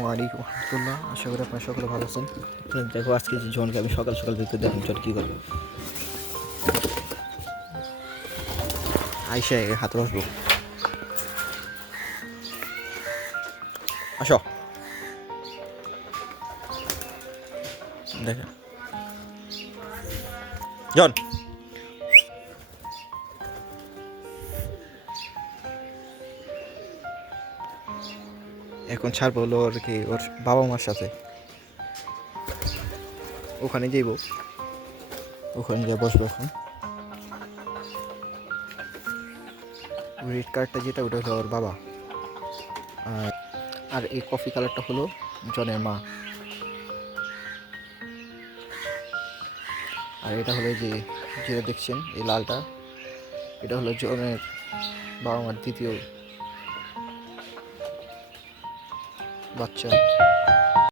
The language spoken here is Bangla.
ওয়ালাইকুম রহমতুল্লাহ। আশা করি আপনারা সকলে ভালো আছেন। দেখো আজকে যে জনকে আমি সকাল সকাল দেখতে দেখুন জন কী করে আইসা হাতে বসবো। আসো দেখেন জন এখন ছাড়বো হলো আর কি ওর বাবা মার সাথে, ওখানে যাইব, ওখানে গিয়ে বসবো। এখন রেড কার্ডটা যেটা ওটা হলো ওর বাবা, আর এই কফি কালারটা হলো জনের মা, আর এটা হলো যে যেটা দেখছেন এই লালটা, এটা হলো জনের বাবা মার দ্বিতীয় বাচ্চা।